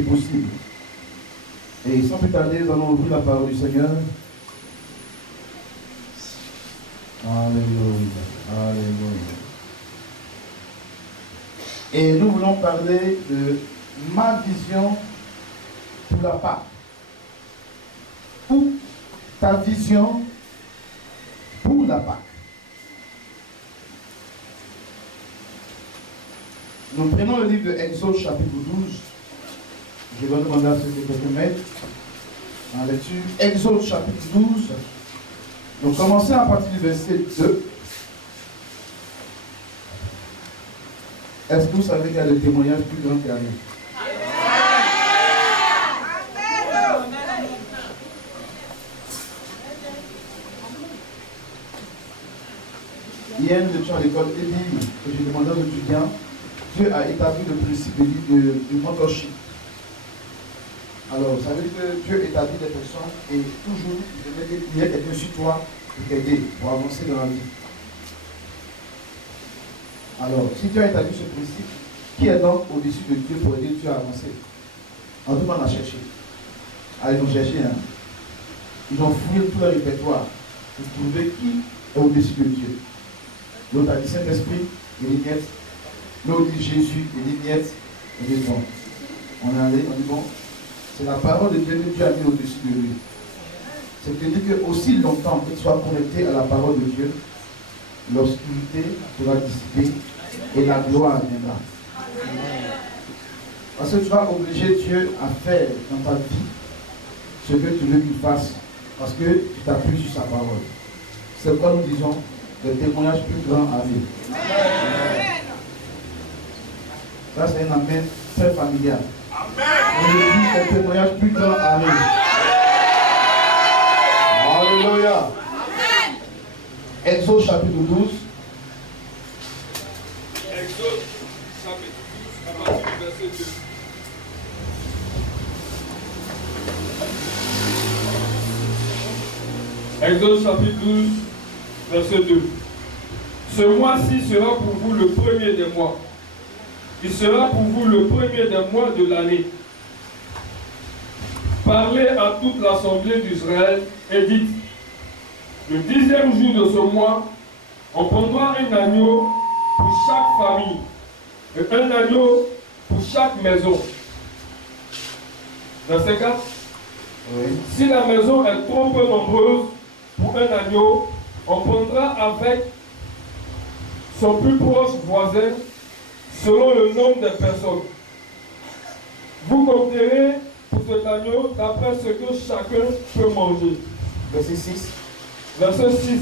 est possible. Et sans plus tarder, nous allons ouvrir la parole du Seigneur. Alléluia. Alléluia. Et nous voulons parler de ma vision pour la Pâque. Ou ta vision pour la Pâque. Nous prenons le livre de Exode chapitre 12. Je vais demander à ceux qui peuvent mettre en lecture. Exode chapitre 12. Nous commençons à partir du verset 2. Est-ce que vous savez qu'il y a des témoignages plus grands qui arrivent? Hier, nous étions à l'école et dit que j'ai demandé aux étudiants, Dieu a établi le principe du mentorship. Alors, ça veut dire que Dieu établit des personnes et toujours, il y a quelqu'un sur toi pour t'aider, pour avancer dans la vie. Alors, si Dieu a établi ce principe, qui est donc au-dessus de Dieu pour aider Dieu à avancer? En tout cas, on a cherché. Ah, ils ont cherché, hein. Ils ont fouillé tout leur répertoire pour trouver qui est au-dessus de Dieu. L'autre a dit Saint-Esprit, il est miettes. L'autre dit Jésus, il est miettes. Il dit bon. On est allé, on dit bon. C'est la parole de Dieu que Dieu a mis au-dessus de lui. C'est-à-dire qu'aussi longtemps qu'il soit connecté à la parole de Dieu, l'obscurité sera dissipée et la gloire viendra. Parce que tu vas obliger Dieu à faire dans ta vie ce que tu veux qu'il fasse. Parce que tu t'appuies sur sa parole. C'est pourquoi nous disons le témoignage plus grand arrive. Ça, c'est un amen très familial. On dit le témoignage plus grand arrive. Alléluia. Exode chapitre 12. Exode chapitre 12, à partir du verset 2. Exode chapitre 12, verset 2. Ce mois-ci sera pour vous le premier des mois. Il sera pour vous le premier des mois de l'année. Parlez à toute l'assemblée d'Israël et dites, le 10e jour de ce mois, on prendra un agneau pour chaque famille et un agneau pour chaque maison. Verset 4. Oui. Si la maison est trop peu nombreuse pour un agneau, on prendra avec son plus proche voisin selon le nombre de personnes. Vous compterez pour cet agneau d'après ce que chacun peut manger. Verset 6. Verset 6.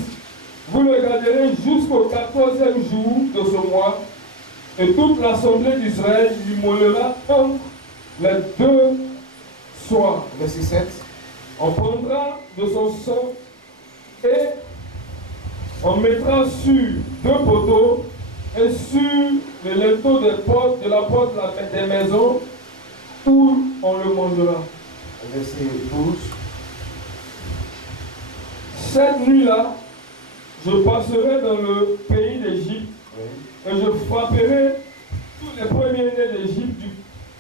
Vous le garderez jusqu'au 14e jour de ce mois, et toute l'assemblée d'Israël l'immolera entre les deux soirs. Verset 7. On prendra de son sang et on mettra sur 2 poteaux et sur les linteaux des portes, de la porte des maisons où on le mangera. Verset 12. Cette nuit-là, je passerai dans le pays d'Égypte et je frapperai tous les premiers-nés d'Égypte,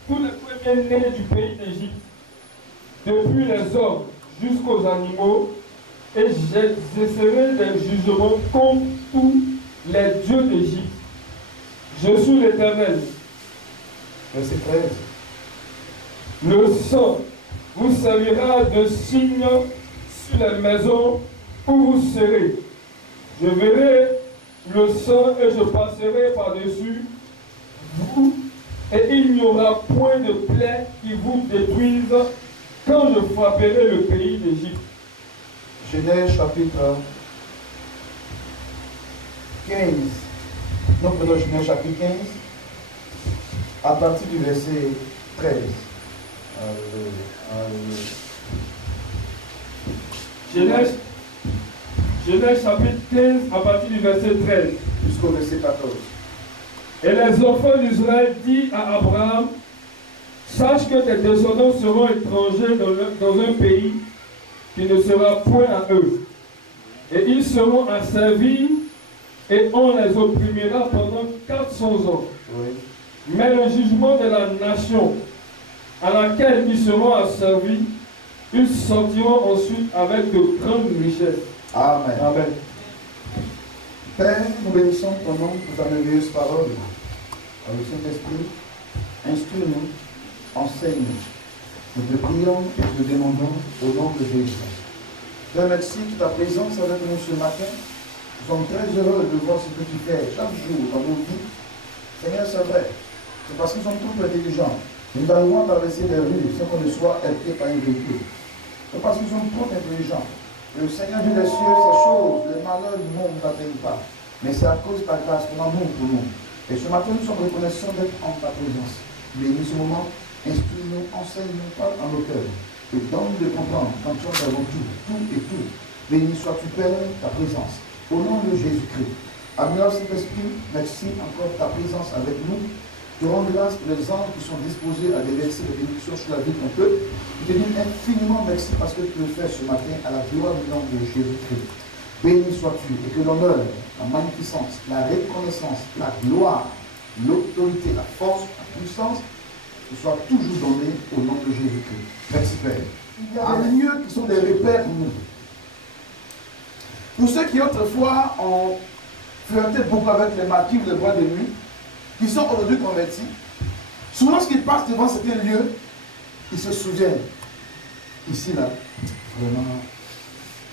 tous les premiers-nés du pays d'Égypte, depuis les hommes jusqu'aux animaux, et j'exercerai des jugements contre tous les dieux d'Égypte. Je suis l'Éternel. Verset 13. Le sang vous servira de signe sur les maisons où vous serez. Je verrai le sang et je passerai par-dessus vous, et il n'y aura point de plaie qui vous détruise quand je frapperai le pays d'Égypte. Genèse chapitre 15. Nous prenons Genèse chapitre 15 à partir du verset 13. Genèse chapitre 15 à partir du verset 13. Jusqu'au verset 14. Et les enfants d'Israël disent à Abraham, sache que tes descendants seront étrangers dans un pays qui ne sera point à eux. Et ils seront asservis et on les opprimera pendant 400 ans. Oui. Mais le jugement de la nation à laquelle ils seront asservis, ils sortiront ensuite avec de grandes richesses. Amen. Amen. Père, nous bénissons ton nom pour ta merveilleuse parole. Avec Saint-Esprit, instruis-nous, enseigne-nous. Nous te prions et te demandons au nom de Jésus. Père, merci de ta présence avec nous ce matin. Nous sommes très heureux de voir ce que tu fais chaque jour dans nos vies. Seigneur, c'est vrai. C'est parce qu'ils sont tous intelligents. Nous allons traverser les rues sans qu'on ne soit heurté par un véhicule. C'est parce qu'ils sont trop intelligents. Le Seigneur Dieu des cieux, ces choses, les malheurs du monde ne t'atteignent pas. Mais c'est à cause de ta grâce, ton amour pour nous. Et ce matin, nous sommes reconnaissants d'être en ta présence. Bénis ce moment, instruis-nous, enseigne-nous, parle en nos cœurs. Et donne de comprendre quand tu as avant tout et tout. Béni sois-tu, Père, ta présence. Au nom de Jésus-Christ. Amen, Saint-Esprit, merci encore de ta présence avec nous. Je rends grâce pour les anges qui sont disposés à déverser des bénédictions sur la vie de ton peuple. Je te dis infiniment merci parce que tu le fais ce matin à la gloire du nom de Jésus-Christ. Béni sois-tu et que l'honneur, la magnificence, la reconnaissance, la gloire, l'autorité, la force, la puissance, te soient toujours donnés au nom de Jésus-Christ. Merci Père. Il y a des lieux qui sont des repères pour nous. Pour ceux qui autrefois ont flirté beaucoup avec les martyrs, les bois de nuit, qui sont aujourd'hui convertis, souvent lorsqu'ils passent devant certains lieux, ils se souviennent. Ici, là, vraiment.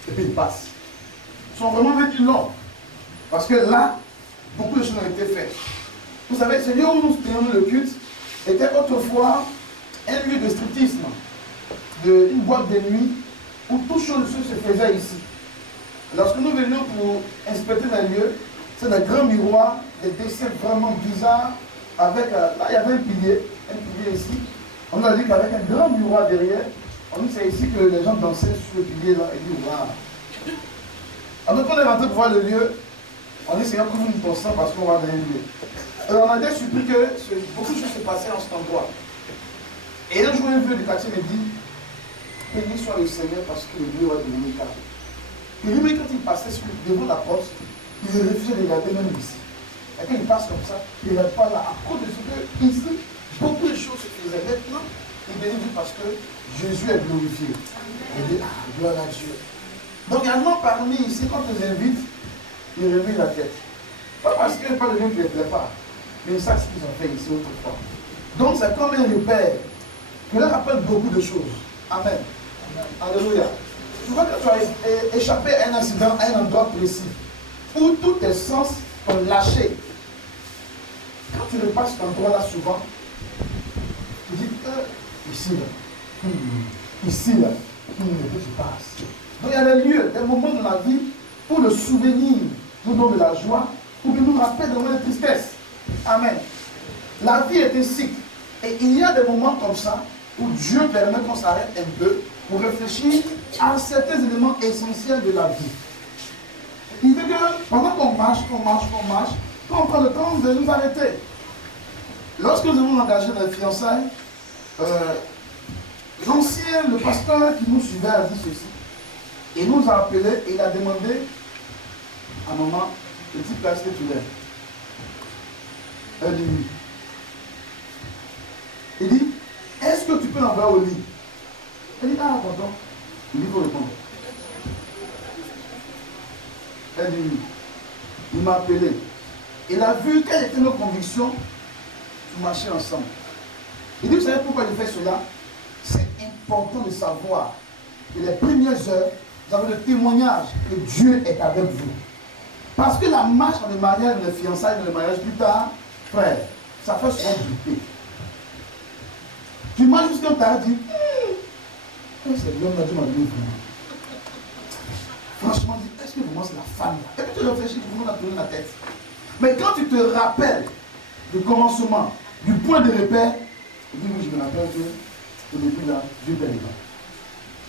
Et puis ils passent. Ils sont vraiment vécus long. Parce que là, beaucoup de choses ont été faites. Vous savez, ce lieu où nous tenons le culte était autrefois un lieu de striptisme, une boîte de nuit, où tout chose se faisait ici. Lorsque nous venions pour inspecter le lieu, c'est des grands miroirs, des dessins vraiment bizarres, avec, là il y avait un pilier ici. On a dit qu'avec un grand miroir derrière, on dit que c'est ici que les gens dansaient sur le pilier là, et dit waouh. Alors quand on est rentré pour voir le lieu, on dit Seigneur, couvre-nous ton sang parce qu'on va dans un lieu. Alors on a été surpris que beaucoup de choses se passaient en cet endroit. Et un jour, un vieux du quartier me dit, béni soit le Seigneur parce que le lieu va devenir calme. Et lui, quand il passait devant la porte, il refusait de regarder même ici. Et quand il passe comme ça, il ne regarde pas là. À cause de ce que ici, beaucoup de choses se faisaient. Maintenant, il bénit Dieu parce que Jésus est glorifié. Il dit, ah, gloire à Dieu. Donc, il y a un homme parmi ici, quand on les invite, ils remuent la tête. Pas parce qu'il n'y a pas de gens qui ne les plaît pas, mais ça, c'est ce qu'ils ont fait ici autrefois. Donc, c'est comme un repère qui leur rappelle beaucoup de choses. Amen. Alléluia. Tu vois que tu as échappé à un incident, à un endroit précis, où tous tes sens sont lâchés. Quand tu repasses cet endroit-là souvent, tu dis, ici là, ici là, tu passes. Donc il y a des lieux, des moments de la vie où le souvenir nous donne de la joie, ou qui nous rappelle de la tristesse. Amen. La vie est un cycle. Et il y a des moments comme ça où Dieu permet qu'on s'arrête un peu pour réfléchir à certains éléments essentiels de la vie. Il veut que pendant qu'on marche, qu'on prend le temps de nous arrêter. Lorsque nous avons engagé dans les fiançailles, l'ancien, le pasteur qui nous suivait a dit ceci. Il nous a appelé et il a demandé à maman, petit place que tu l'aimes. Elle dit oui. Il dit, est-ce que tu peux l'envoyer au lit? Elle dit, ah, pardon. Il faut répondre. Elle dit oui. Il m'a appelé. Il a vu quelles étaient nos convictions pour marcher ensemble. Il dit, vous savez pourquoi je fais cela? C'est important de savoir que les premières heures, vous avez le témoignage que Dieu est avec vous. Parce que la marche dans le mariage, dans le fiançailles, dans le mariage plus tard, frère, ça fait souvent douter. Tu marches jusqu'à un temps, tu dis, c'est l'homme là, Dieu m'a donné vraiment. Franchement, est-ce que vraiment c'est la femme là? Et puis tu réfléchis, tout le monde a tourné la tête. Mais quand tu te rappelles du commencement, du point de repère, tu dis, oui, je me rappelle que au début là, Dieu t'aime pas.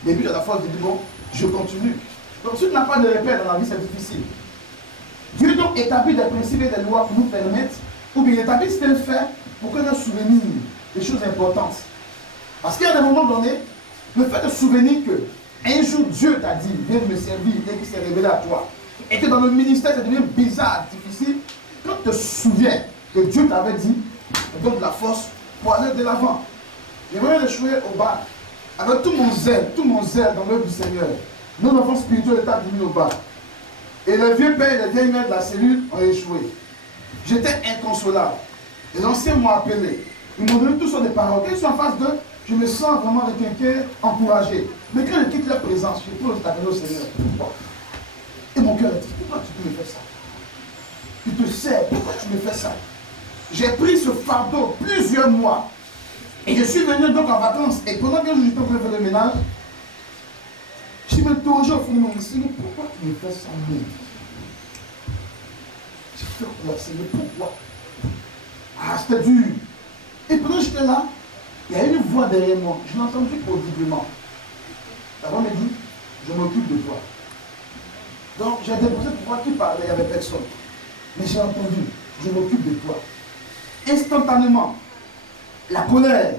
Au début de la fois, tu dis, bon, je continue. Donc si tu n'as pas de repère dans la vie, c'est difficile. Dieu donc établit des principes et des lois pour nous permettre, ou bien il établit certains faits pour que nous souvenirs des choses importantes. Parce qu'il y a des moments donnés, le fait de souvenir que un jour Dieu t'a dit, viens me servir, et qu'il s'est révélé à toi, et que dans le ministère ça devient bizarre, difficile, quand tu te souviens que Dieu t'avait dit, ça donne de la force pour aller de l'avant. J'aimerais échouer au bas. Avec tout mon zèle dans l'œuvre du Seigneur. Nos enfants spirituels étaient mis au bas. Et les vieux pères et les vieilles mères de la cellule ont échoué. J'étais inconsolable. Les anciens m'ont appelé. Ils m'ont donné toutes sortes de paroles. Quand ils sont en face d'eux, je me sens vraiment avec quelqu'un encouragé. Mais quand je quitte leur présence, je pose t'appeler au Seigneur. Et mon cœur dit, pourquoi tu me fais ça? Tu te sais, pourquoi tu me fais ça? J'ai pris ce fardeau plusieurs mois. Et je suis venu donc en vacances. Et pendant que j'étais en train de faire le ménage, je m'interrogeais au fond de mon Seigneur, pourquoi tu me fais ça? J'ai fait quoi, Seigneur? Pourquoi? Ah, c'était dur. Et pendant que j'étais là, il y a une voix derrière moi. Je l'ai entendue audiblement. La voix me dit, je m'occupe de toi. Donc j'ai déposé pour voir qui parlait, il n'y avait personne. Mais j'ai entendu, je m'occupe de toi. Instantanément, la colère,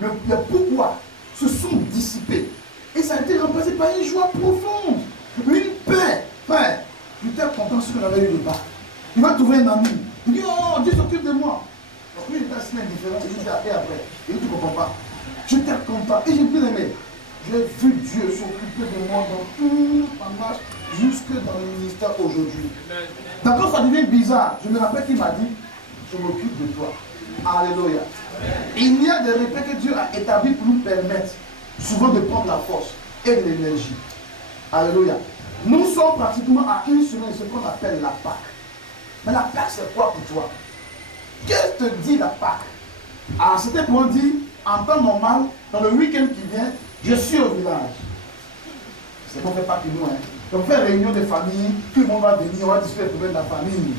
le pourquoi se sont dissipés. Et ça a été remplacé par une joie profonde, une paix. Frère, j'étais content de ce que j'avais eu de bas. Il va trouver un ami. Il dit, oh, Dieu s'occupe de moi. Donc lui, il était assez indifférent. Il dit, après. Et tu ne comprends pas. J'étais content et j'ai bien aimé. J'ai vu Dieu s'occuper de moi dans toute ma marche, jusque dans le ministère aujourd'hui. Donc quand ça devient bizarre, je me rappelle qu'il m'a dit, je m'occupe de toi. Alléluia. Il y a des repères que Dieu a établis pour nous permettre souvent de prendre la force et de l'énergie. Alléluia. Nous sommes pratiquement à une semaine de ce qu'on appelle la Pâque. Mais la Pâque, c'est quoi pour toi? Qu'est-ce que te dit la Pâque? Alors, c'était pour dire, en temps normal, dans le week-end qui vient, je suis au village. C'est qu'on ne fait pas que nous. Hein. On fait réunion de famille, tout le monde va venir, on va discuter les problèmes de la famille.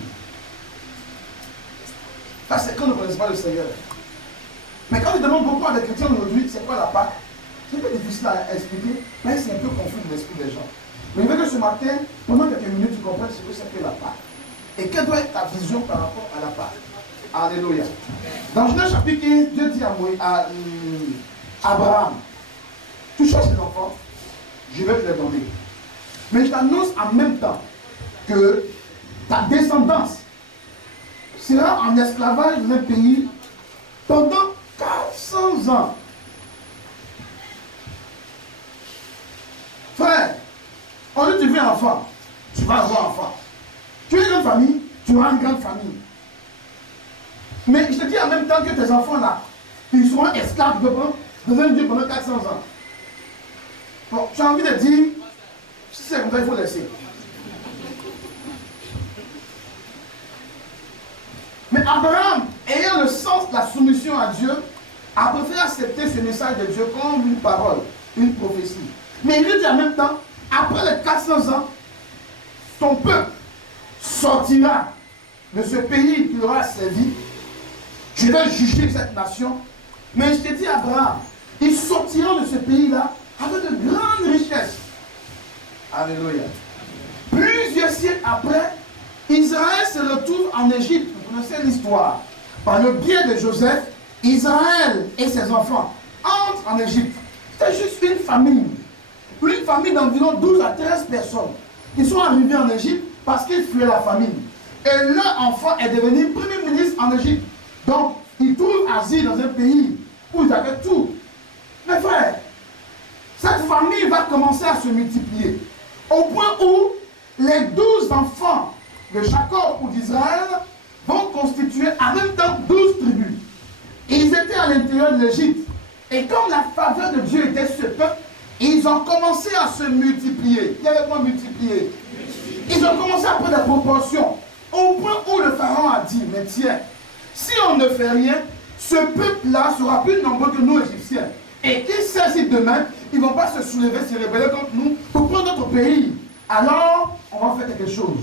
Ça, c'est quand on ne connaît pas le Seigneur. Mais quand on demande beaucoup à des chrétiens aujourd'hui, c'est quoi la Pâque? C'est un peu difficile à expliquer, mais c'est un peu confus dans l'esprit des gens. Mais il veut que ce matin, pendant quelques minutes, tu comprennes ce que c'est que la Pâque. Et quelle doit être ta vision par rapport à la Pâque? Alléluia. Dans Genèse chapitre 15, Dieu dit à Abraham, tu cherches les enfants, je vais te les donner. Mais je t'annonce en même temps que ta descendance sera en esclavage dans un pays pendant 400 ans. Frère, on dit tu veux un enfant, tu vas avoir un enfant. Tu es une grande famille, tu auras une grande famille. Mais je te dis en même temps que tes enfants là, ils seront esclaves dans un Dieu pendant 400 ans. Bon, j'ai envie de dire, si c'est comme ça, il faut laisser. Mais Abraham, ayant le sens de la soumission à Dieu, a préféré accepter ce message de Dieu comme une parole, une prophétie. Mais il lui dit en même temps, après les 400 ans, ton peuple sortira de ce pays qu'il aura servi. Je vais juger cette nation. Mais je te dis, Abraham, ils sortiront de ce pays-là avec de grandes richesses. Alléluia. Plusieurs siècles après, Israël se retrouve en Égypte. Vous connaissez l'histoire. Par le biais de Joseph, Israël et ses enfants entrent en Égypte. C'était juste une famille. Une famille d'environ 12 à 13 personnes. Ils sont arrivés en Égypte parce qu'ils fuyaient la famine. Et leur enfant est devenu premier ministre en Égypte. Donc, ils trouvent asile dans un pays où ils avaient tout. Mes frères, cette famille va commencer à se multiplier. Au point où les 12 enfants de Jacob ou d'Israël vont constituer en même temps 12 tribus. Ils étaient à l'intérieur de l'Égypte. Et comme la faveur de Dieu était sur ce peuple, ils ont commencé à se multiplier. Qui avait quoi multiplier? Ils ont commencé à prendre des proportions. Au point où le pharaon a dit, mais tiens, si on ne fait rien, ce peuple-là sera plus nombreux que nous, Égyptiens. Et qui sait si demain, ils ne vont pas se soulever, se rebeller contre nous pour prendre notre pays. Alors, on va faire quelque chose.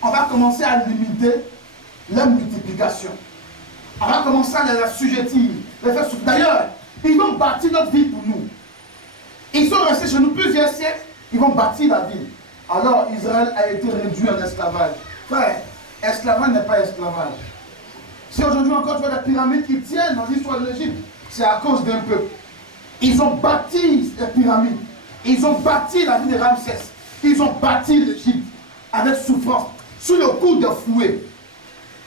On va commencer à limiter leur multiplication. On va commencer à les assujettir. D'ailleurs, ils vont bâtir notre ville pour nous. Ils sont restés chez nous plusieurs siècles, ils vont bâtir la ville. Alors, Israël a été réduit en esclavage. Frère, esclavage n'est pas esclavage. Si aujourd'hui encore tu vois des pyramides qui tiennent dans l'histoire de l'Égypte, c'est à cause d'un peuple. Ils ont bâti les pyramides. Ils ont bâti la ville de Ramsès. Ils ont bâti l'Égypte avec souffrance, sous le coup de fouet.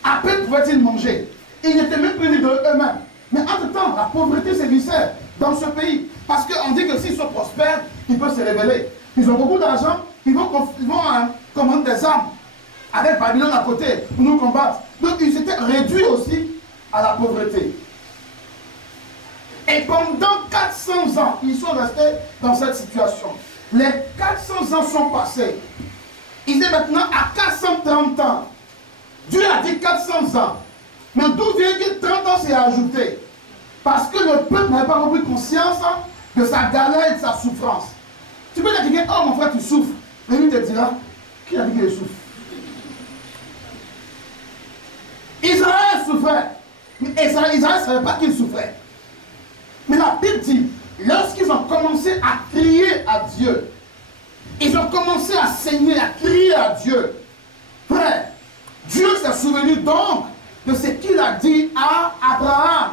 À peine pouvaient-ils manger. Ils n'étaient même plus libres d'eux-mêmes. Mais entre-temps, la pauvreté sévissait dans ce pays. Parce qu'on dit que s'ils sont prospères, ils peuvent se révéler. Ils ont beaucoup d'argent, ils vont commander des armes avec Babylone à côté pour nous combattre. Donc ils s'étaient réduits aussi à la pauvreté. Et pendant 400 ans, ils sont restés dans cette situation. Les 400 ans sont passés. Ils sont maintenant à 430 ans. Dieu a dit 400 ans. Mais d'où vient que 30 ans s'est ajouté? Parce que le peuple n'avait pas compris conscience de sa galère et de sa souffrance. Tu peux dire à quelqu'un, oh mon frère, tu souffres. Mais lui te dira, qui a dit qu'il souffre? Israël souffrait. Mais Israël ne savait pas qu'il souffrait. Mais la Bible dit, lorsqu'ils ont commencé à crier à Dieu, ils ont commencé à saigner, à crier à Dieu. Frère, Dieu s'est souvenu donc de ce qu'il a dit à Abraham.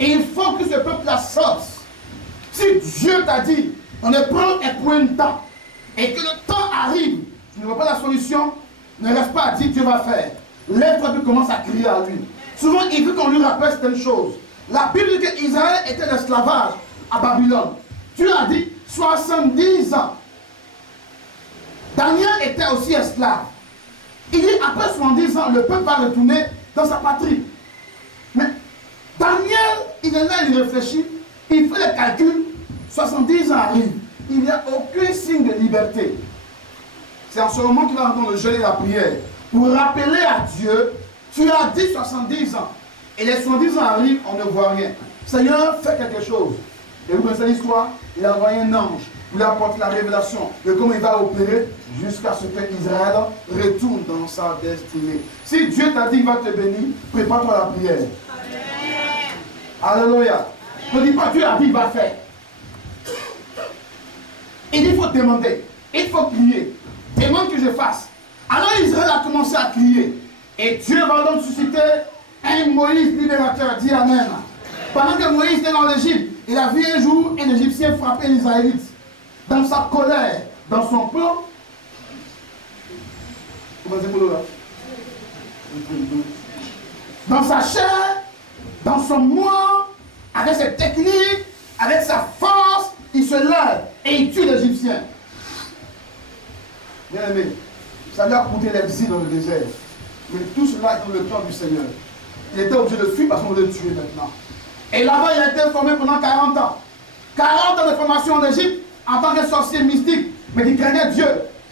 Et il faut que ce peuple la sorte. Si Dieu t'a dit, on est prêt et pour un temps, et que le temps arrive, tu ne vois pas la solution, ne reste pas à dire Dieu va faire. Lève-toi et commence à crier à lui. Souvent, il veut qu'on lui rappelle certaines choses. La Bible dit qu'Israël était l'esclavage à Babylone. Dieu a dit 70 ans. Daniel était aussi esclave. Il dit après 70 ans, le peuple va retourner dans sa patrie. Mais Daniel, il est là, il réfléchit, il fait le calcul, 70 ans arrivent. Il n'y a aucun signe de liberté. C'est en ce moment qu'il va entendre le jeûne et la prière. Pour rappeler à Dieu, tu as dit 70 ans. Et les 70 ans arrivent, on ne voit rien. Seigneur, fais quelque chose. Et vous connaissez l'histoire, il a envoyé un ange, il lui apporte la révélation de comment il va opérer jusqu'à ce que Israël retourne dans sa destinée. Si Dieu t'a dit qu'il va te bénir, prépare-toi à la prière. Amen. Alléluia. Ne dis pas Dieu a dit qu'il va faire. Il faut demander, il faut crier. Demande que je fasse. Alors Israël a commencé à crier. Et Dieu va donc susciter un Moïse libérateur. Dis Amen. Pendant que Moïse était dans l'Égypte, il a vu un jour un Égyptien frapper les Israélites. Dans sa colère, dans son plan. Dans sa chair, dans son moi, avec ses techniques, avec sa force, il se lève et il tue l'Égyptien. Bien aimé, ça lui a coûté l'exil dans le désert. Mais tout cela est dans le plan du Seigneur. Il était obligé de fuir parce qu'on veut le tuer maintenant. Et là-bas, il a été formé pendant 40 ans. 40 ans de formation en Égypte en tant que sorcier mystique. Mais il craignait Dieu.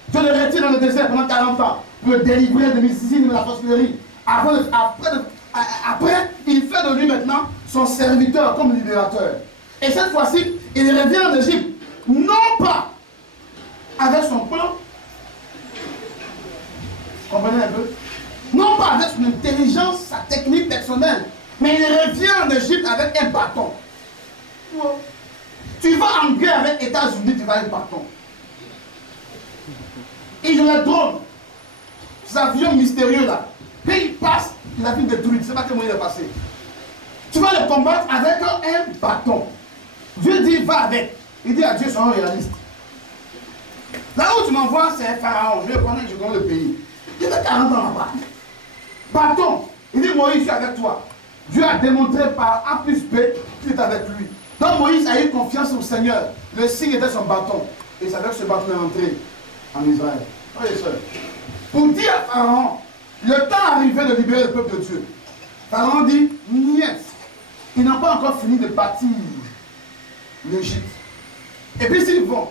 Dieu le retire dans le désert pendant 40 ans pour le délivrer de mysticisme et de la sorcellerie. Après, il fait de lui maintenant son serviteur comme libérateur. Et cette fois-ci, il revient en Égypte. Non pas avec son plan. Comprenez un peu? Non pas avec son intelligence, sa technique personnelle, mais il revient en Égypte avec un bâton. Tu vas en guerre avec les États-Unis, tu vas avec un bâton. Ils ont le drone, ces avions mystérieux là. Quand il passe, il a vu détruire, tu ne sais pas comment il est passé. Tu vas le combattre avec un bâton. Dieu dit, va avec. Il dit à Dieu, sois réaliste. Là où tu m'envoies, c'est Pharaon. Je vais prendre, je connais le pays. Il y a 40 ans là-bas. Bâton. Il dit, Moïse, je suis avec toi. Dieu a démontré par A plus B qu'il est avec lui. Donc Moïse a eu confiance au Seigneur. Le signe était son bâton. Et c'est avec ce bâton qu'il est entré en Israël. Frères et sœurs, pour dire à Pharaon, le temps arrivé de libérer le peuple de Dieu. Pharaon dit, niet. Ils n'ont pas encore fini de bâtir l'Égypte. Et puis s'ils vont,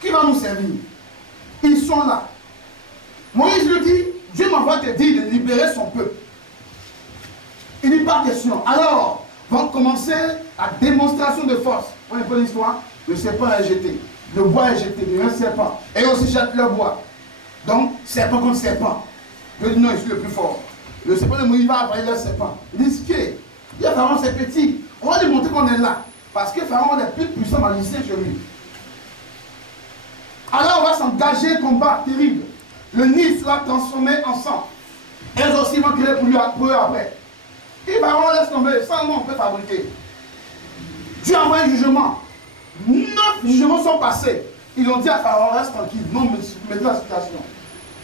qui va nous servir? Ils sont là. Moïse lui dit, Dieu m'envoie te dire de libérer son peuple. Il dit pas question. Alors, vont commencer la démonstration de force. On a une l'histoire, le serpent est jeté. Le bois est jeté, il y a un serpent. Et on se jette le bois. Donc, serpent contre serpent. Je dis non, je suis le plus fort. Le serpent de Moïse va envoyer le serpent. Il dit, il dit à Pharaon, c'est petit. On va lui montrer qu'on est là. Parce que Pharaon est plus puissant magicien que lui. Alors, on va s'engager un combat terrible. Le Nil sera transformé en sang. Et eux aussi vont créer pour eux après. Et Pharaon laisse tomber. Sans nous, on peut fabriquer. Dieu envoie un jugement. 9 jugements sont passés. Ils ont dit à Pharaon, reste tranquille. Non, mettez la situation.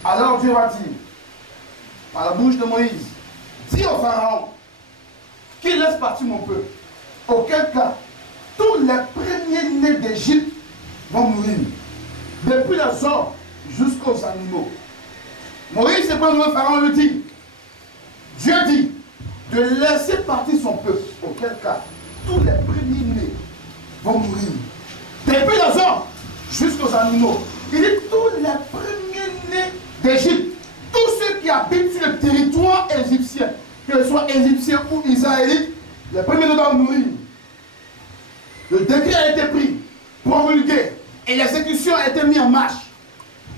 Alors Dieu va dire, par la bouche de Moïse, dis au Pharaon qu'il laisse partir mon peuple. auquel cas, tous les premiers-nés d'Égypte vont mourir. Depuis les hommes jusqu'aux animaux. Moïse, c'est pas le Pharaon le dit. Dieu dit de laisser partir son peuple. Auquel cas, tous les premiers-nés vont mourir. Depuis les hommes jusqu'aux animaux. Il dit tous les premiers-nés d'Égypte. Tous ceux qui habitent sur le territoire égyptien, que ce soit égyptiens ou israélites, les premiers-nés doivent mourir. Le décret a été pris, promulgué, et l'exécution a été mise en marche.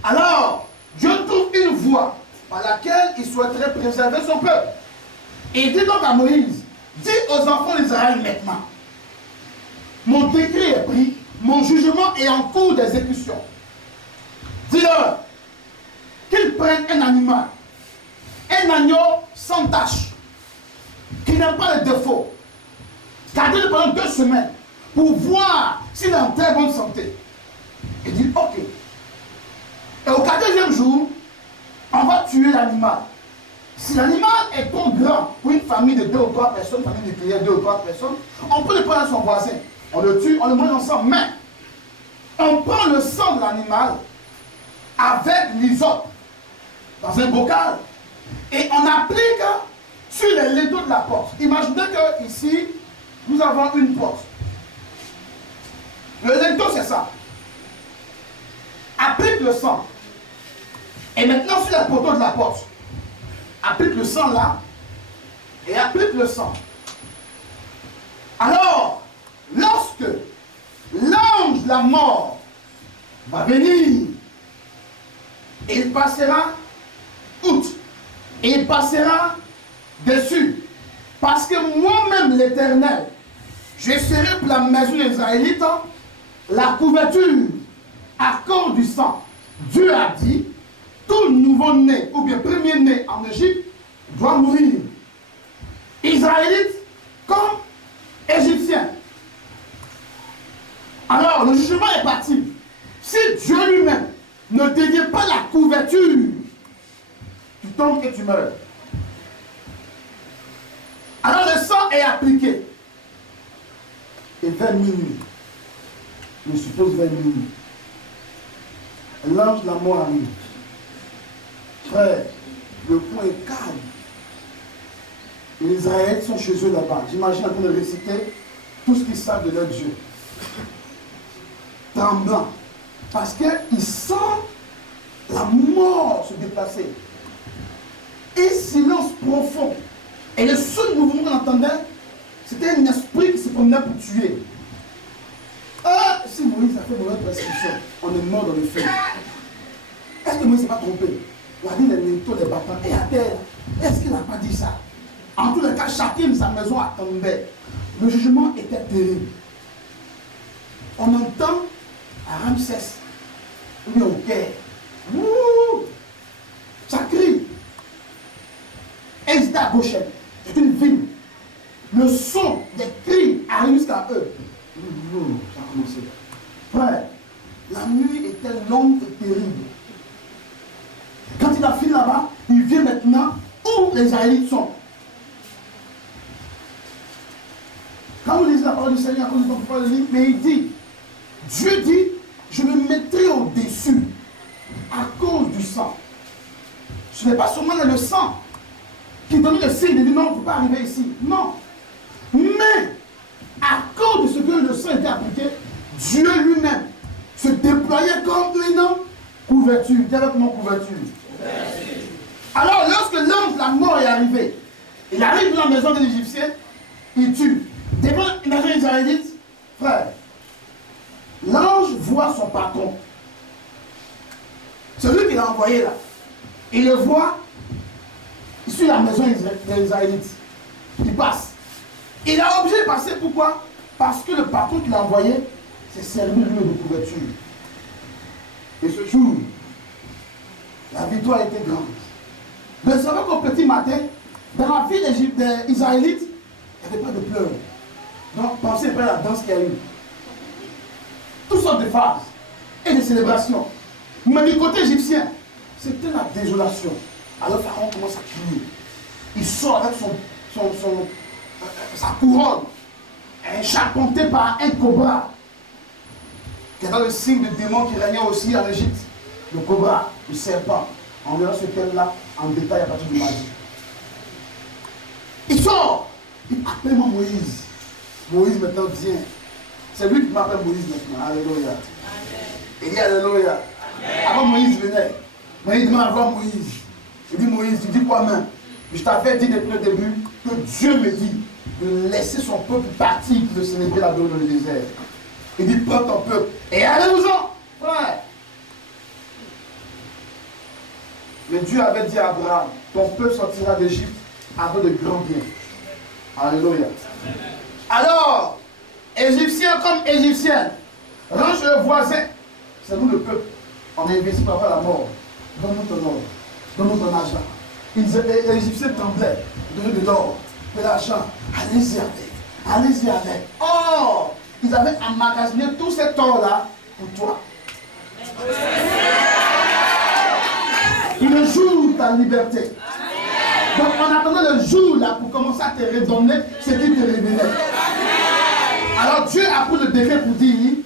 Alors, Dieu trouve une voie par laquelle il souhaiterait préserver son peuple. Et il dit donc à Moïse, dis aux enfants d'Israël maintenant, mon décret est pris, mon jugement est en cours d'exécution. Dis-leur qu'ils prennent un animal, un agneau sans tache, qui n'a pas de défaut. Gardez-le pendant 2 semaines pour voir s'il est en très bonne santé. Il dit ok. Et au 14e jour, on va tuer l'animal. Si l'animal est trop grand pour une famille de 2 ou 3 personnes, famille nucléaire, 2 ou 3 personnes, on peut le prendre à son voisin. On le tue, on le mange ensemble. Mais on prend le sang de l'animal avec l'hysope dans un bocal et on applique sur les linteaux de la porte. Imaginez que ici, nous avons une porte. Le linteau, c'est ça. Applique le sang. Et maintenant, sur les poteaux de la porte, applique le sang là et applique le sang. Alors, lorsque l'ange de la mort va venir, il passera outre et il passera dessus. Parce que moi-même, l'Éternel, je serai pour la maison des Israélites la couverture à cause du sang. Dieu a dit, tout nouveau-né ou bien premier-né en Égypte doit mourir. Israélites comme Égyptiens. Alors, le jugement est parti. Si Dieu lui-même ne dévie pas la couverture, tu tombes et tu meurs. Alors le sang est appliqué. Et vers minuit, je suppose vers minuit, l'ange de la mort arrive. Frère, le point est calme. Les Israélites sont chez eux là-bas. J'imagine en train de réciter tout ce qu'ils savent de leur Dieu. Tremblant. Parce qu'ils sentent la mort se déplacer. Et silence profond. Et le seul mouvement qu'on entendait, c'était un esprit qui se promenait pour tuer. Ah, si Moïse a fait mauvaise prescription, on est mort dans le feu. Est-ce que Moïse ne s'est pas trompé? Regardez les linteaux, les bâtons, et à terre. Est-ce qu'il n'a pas dit ça? En tous les cas, chacun de sa maison attendait. Le jugement était terrible. On entend à Ramsès, oui, au Caire. Ouh, ça crie. Et c'était à Goshen. C'est une ville. Le son des cris arrive jusqu'à eux. Ça a commencé. Frère, la nuit était longue et terrible. Quand il a fini là-bas, il vient maintenant où les Israélites sont. Quand vous lisez la parole du Seigneur, mais il dit, Dieu dit, je me mettrai au-dessus à cause du sang. Ce n'est pas seulement le sang qui donne le signe de dire non, on ne peut pas arriver ici. Non. Mais à cause de ce que le sang était appliqué, Dieu lui-même se déployait comme une couverture. Dis avec moi couverture. Alors lorsque l'ange de la mort est arrivé, il arrive dans la maison des Égyptiens, il tue. Devant la maison israélite, frère, l'ange voit son patron. Celui qui l'a envoyé là. Il le voit sur la maison des Israélites. Il passe. Il a obligé de passer, pourquoi? Parce que le patron qui l'a envoyé s'est servi lui de couverture. Et ce jour, la victoire était grande. Mais vous savez qu'au petit matin, dans la ville des Israélites, il n'y avait pas de pleurs. Donc pensez pas à la danse qu'il y a eu. Toutes sortes de phases et de célébrations. Mais du côté égyptien, c'était la désolation. Alors Pharaon commence à crier. Il sort avec sa couronne. charpenté par un cobra, qui était le signe de démon qui régnait aussi en Égypte. Le cobra, le serpent. On verra ce thème-là en détail à partir du mardi. Il sort. Il appelle moi Moïse. Moïse maintenant vient. C'est lui qui m'appelle Moïse maintenant. Alléluia. Il dit Alléluia. Avant Moïse venait. Moïse demande à voir Moïse. Il dit Moïse, tu dis quoi même? Je t'avais dit depuis le début que Dieu me dit de laisser son peuple partir pour célébrer la gloire dans le désert. Il dit prends ton peuple et allez-vous-en, frère. Mais Dieu avait dit à Abraham, ton peuple sortira d'Égypte avec de grands biens. Alléluia. Alors, Égyptiens comme Égyptiennes, range le voisin. C'est nous le peuple. On est investi pour avoir la mort. Donne-nous ton or. Donne-nous ton argent. Les Égyptiens tremblaient. Donne-nous de l'or, de l'argent. Allez-y avec. Allez-y avec. Or, ils avaient emmagasiné tout cet or-là pour toi. Le jour de ta liberté. Donc on attendait le jour là pour commencer à te redonner ce qui te révélait. Alors Dieu a pris le décret pour dire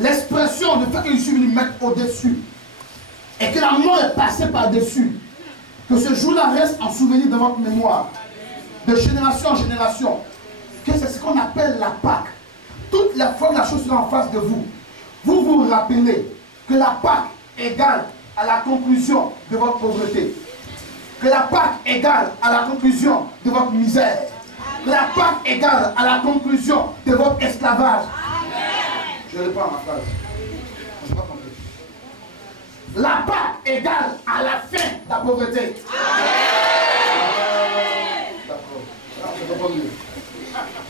l'expression de fait que je suis venu mettre au-dessus et que la mort est passée par-dessus. Que ce jour-là reste en souvenir de votre mémoire, de génération en génération. Que c'est ce qu'on appelle la Pâque. Toutes les fois que la chose sera en face de vous, vous vous rappelez que la Pâque égale à la conclusion de votre pauvreté. Que la Pâque égale à la conclusion de votre misère. Que la Pâque égale à la conclusion de votre esclavage. Je réponds à ma phrase. Je n'ai pas compris. La Pâque égale à la fin de la pauvreté. D'accord. Je comprends mieux.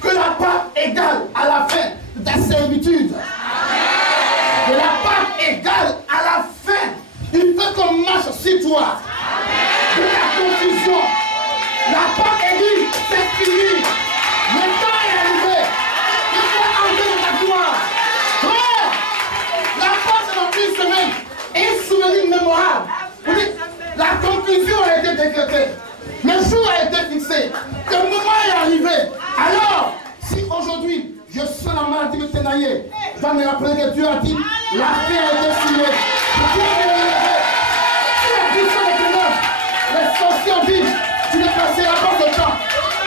Que la Pâque égale à la fin de ta servitude. Que la Pâque égale à la fin. Il faut qu'on marche sur toi. De la confusion. La Pâque est dit, c'est fini. Le temps est arrivé. Il faut entrer dans ta gloire. Frère, la Pâque c'est dans une semaine. Et un souvenir mémorable. Vous dites, la conclusion a été décrétée. Le jour a été fixé. Le moment est arrivé. Alors, si aujourd'hui, je sens la maladie de Ténaillé, je dois me rappeler que Dieu a dit, la paix a été signée. Dieu est élevé. Si la puissance est ténèbres, les sorciers ont dit, tu ne passeras pas de temps.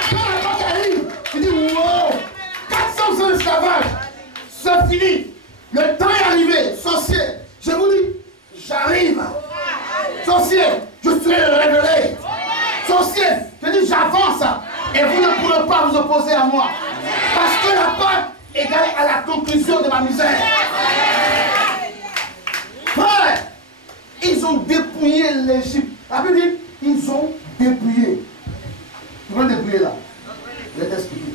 Quand la Pâque arrive, tu dis, wow, 400 ans d'esclavage, c'est fini. Le temps est arrivé. Sorcier, je vous dis, j'arrive. Sorcier, je serai révélé. Sorcier, je dis, j'avance. Et vous ne pourrez pas vous opposer à moi. Parce que la Pâque égale à la conclusion de ma misère. Frère, ils ont dépouillé l'Égypte. La Bible dit, ils ont dépouillé. Tu veux dépouiller là? Je vais t'expliquer.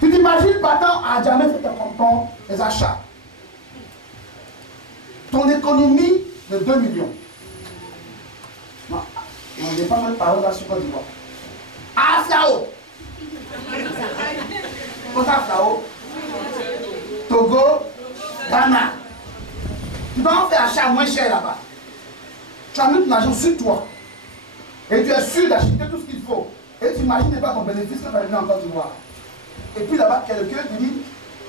Tu t'imagines partant à jamais fait les achats. Ton économie de 2 millions. Non, on n'est pas mal parlé là sur Côte d'Ivoire. À Flao. Côte Flao. Togo, Ghana. Tu dois en faire achat moins cher là-bas. Tu as mis ton argent sur toi. Et tu es sûr d'acheter tout ce qu'il faut. Et tu n'imagines pas ton bénéfice quand tu arrives en Côte d'Ivoire. Et puis là-bas, quelqu'un te dit,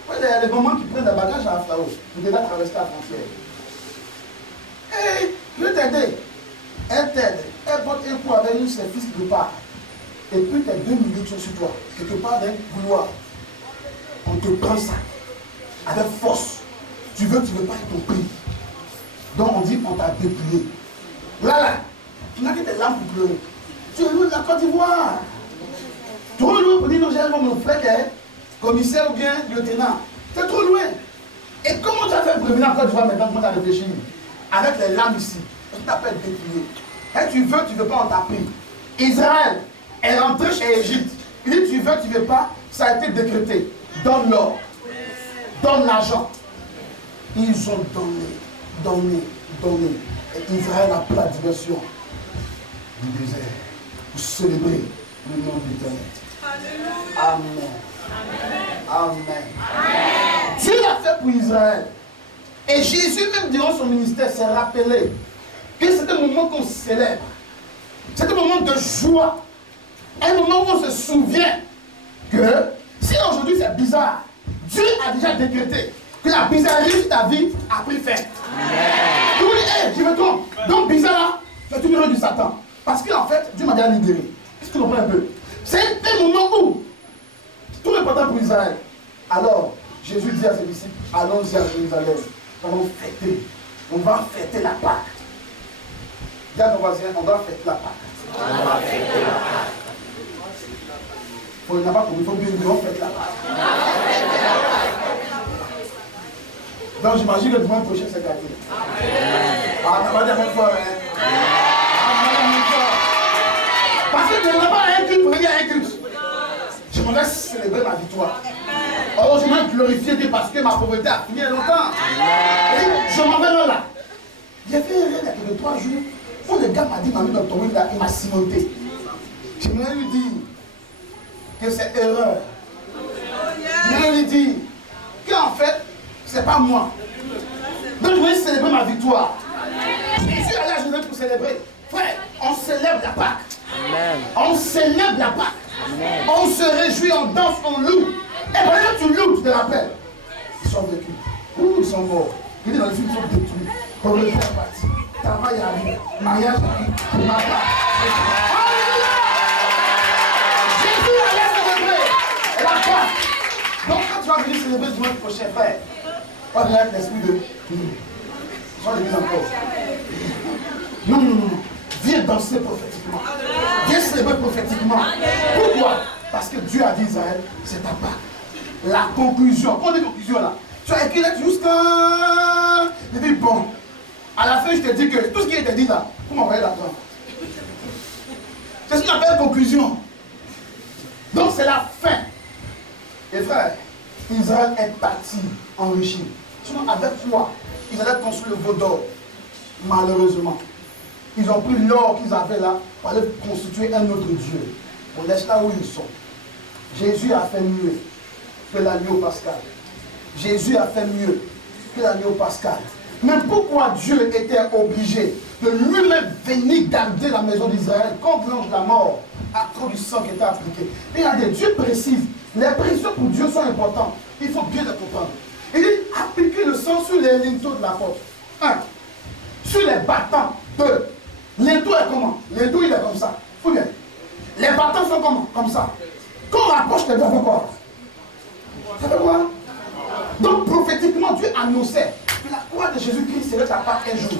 il y a des moments qui prennent des bagages à Flao pour déjà traverser la frontière. Et je vais t'aider. Elle t'aide. Elle porte un coup avec une service de part. Et puis tu as 2 millions qui sont sur toi. Quelque part d'un couloir. On te prend ça. Avec force. Tu veux pas être ton prix. Donc on dit qu'on t'a dépouillé. Là, tu n'as que tes larmes pour pleurer. Tu es loin de la Côte d'Ivoire. Trop loin pour dire non, j'ai un mon frère qui est commissaire ou bien lieutenant. C'est trop loin. Et comment tu as fait pour revenir en Côte d'Ivoire maintenant? Comment tu as réfléchi? Avec les larmes ici. Tu t'appelles dépouillé. Et tu veux pas, on t'a pris. Israël est rentré chez Égypte. Il dit tu veux pas, ça a été décrété. Donne l'or. Donne l'argent. Ils ont donné. Et Israël a pris la diversion du désert pour célébrer le nom de l'Éternel. Amen. Dieu l'a fait pour Israël. Et Jésus, même durant son ministère, s'est rappelé que c'est un moment qu'on célèbre. C'est un moment de joie. Un moment où on se souvient que si aujourd'hui c'est bizarre, Dieu a déjà décrété que la bizarrerie de ta vie a pris fin. Tu me dis, hey, je me trompe. Donc bizarre là, c'est une erreur du Satan. Parce qu'en fait, Dieu m'a déjà libéré. Est-ce que tu comprends un peu? C'est un moment où tout est important pour Israël. Alors, Jésus dit à ses disciples, allons-y à Jérusalem. On va fêter la Pâque. Dis à ton voisin, on doit fêter la Pâque. On va fêter la Pâque. Il n'a pas compris, il faut bien dire, on fête la Pâque. Donc j'imagine que le dimanche prochain c'est gâté. Ah, t'as pas dit la même fois, hein? Parce que tu n'as pas un culte pour venir à un culte. Je m'en vais célébrer ma victoire. Alors je m'en glorifier Dieu parce que ma pauvreté a fini il y a longtemps. Et je m'en vais là. J'ai fait un rêve il y a quelques 3 jours où le gars m'a dit, m'a mis dans ton lit là, il m'a cimenté. Je m'en lui dire que c'est erreur. Je m'en lui dire qu'en fait, c'est pas moi. Donc je vais célébrer ma victoire. Je suis allé à Genève pour célébrer. Frère, on célèbre la Pâque. Amen. On célèbre la Pâque. Amen. On se réjouit, on danse, on loue. Et pendant que tu loues, tu te rappelles. Ils sont vécus. Ouh, ils sont morts. Il est dans les films, ils sont détruits. Pauvreté est partie. Travail arrive. Mariage arrive. Tu m'as pas. Alléluia! Jésus allait célébrer la Pâque. Donc quand tu vas venir célébrer dimanche prochain, frère, pas de l'esprit de. Sois l'église encore. Non. Viens danser prophétiquement. Viens célébrer prophétiquement. Pourquoi? Parce que Dieu a dit Israël, c'est ta part. La conclusion. Quand on dit conclusion là, tu as écrit là jusqu'à. Il dit bon. À la fin, je te dis que tout ce qui était dit là, vous m'envoyez l'argent. C'est ce qu'on appelle conclusion. Donc c'est la fin. Et frère, Israël est parti enrichi. Sinon, avec foi, ils allaient construire le veau d'or. Malheureusement, ils ont pris l'or qu'ils avaient là pour aller constituer un autre Dieu. On laisse là où ils sont. Jésus a fait mieux que l'agneau pascal. Jésus a fait mieux que l'agneau pascal. Mais pourquoi Dieu était obligé de lui-même venir garder la maison d'Israël contre l'ange de la mort à cause du sang qui était appliqué? Regardez, Dieu précise, les précisions pour Dieu sont importantes. Il faut bien le comprendre. Il dit, appliquer le sang sur les linteaux de la porte. 1. Sur les battants. 2. Linteau est comment? Linteau il est comme ça. Ou bien, les battants sont comment? Comme ça. Quand on rapproche les deux, ça fait quoi? Ça fait quoi? Donc prophétiquement, Dieu annonçait que la croix de Jésus-Christ serait ta part un jour.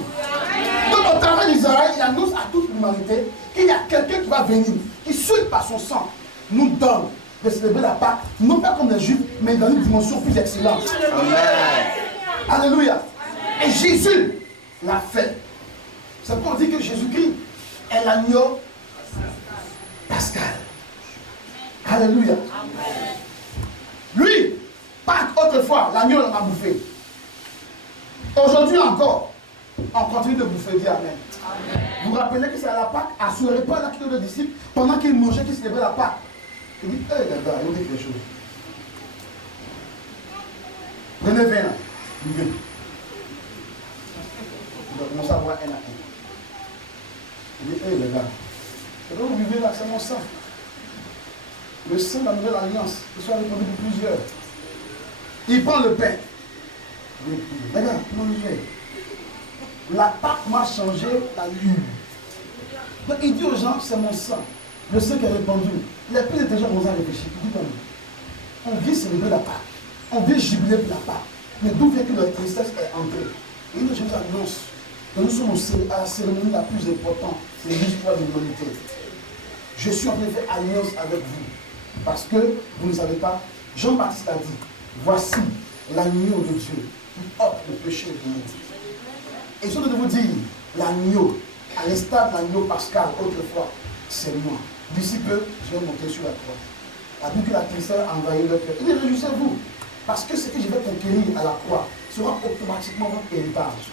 Donc au travers d'Israël, il annonce à toute l'humanité qu'il y a quelqu'un qui va venir, qui suite par son sang, nous donne de célébrer la Pâque, non pas comme les Juifs, mais dans une dimension plus excellente. Amen. Alléluia. Et Jésus l'a fait. C'est pourquoi on dit que Jésus-Christ est l'agneau pascal. Alléluia. Lui, Pâques autrefois, l'agneau l'a bouffé. Aujourd'hui encore, on continue de bouffer. Dis Amen. Vous vous rappelez que c'est à la Pâque, à ce repas là qu'il y a des disciples, pendant qu'ils mangeaient, qu'ils célébraient la Pâque. Il dit, hé les gars, il y a quelque chose. Prenez 20 là, buvez. Vous allez commencer à voir un à un. Il dit, hé les gars, ce que vous vivez là, c'est mon sang. Le sang de la nouvelle alliance, qui soit répandu pour plusieurs. Il prend le pain. Regarde, mangez. La Pâque m'a changé la lune. Donc il dit aux gens, c'est mon sang. Le sang qui est répandu. Les plus intelligents vont en réfléchir. Il dit comme on vient célébrer la Pâque. On vient jubiler pour la Pâque. Mais d'où vient que la tristesse est entrée? Et nous, je vous annonce que nous sommes à la cérémonie la plus importante. C'est l'histoire de l'humanité. Je suis en train de faire alliance avec vous. Parce que vous ne savez pas, Jean-Baptiste a dit, voici l'agneau de Dieu qui ôte le péché du monde. Et je veux vous dire, l'agneau, à l'instar de l'agneau pascal autrefois, c'est moi. D'ici peu, je vais monter sur la croix. Après que la tristesse a envahi le cœur. Il dit, réjouissez-vous. Parce que ce que je vais conquérir à la croix sera automatiquement votre héritage.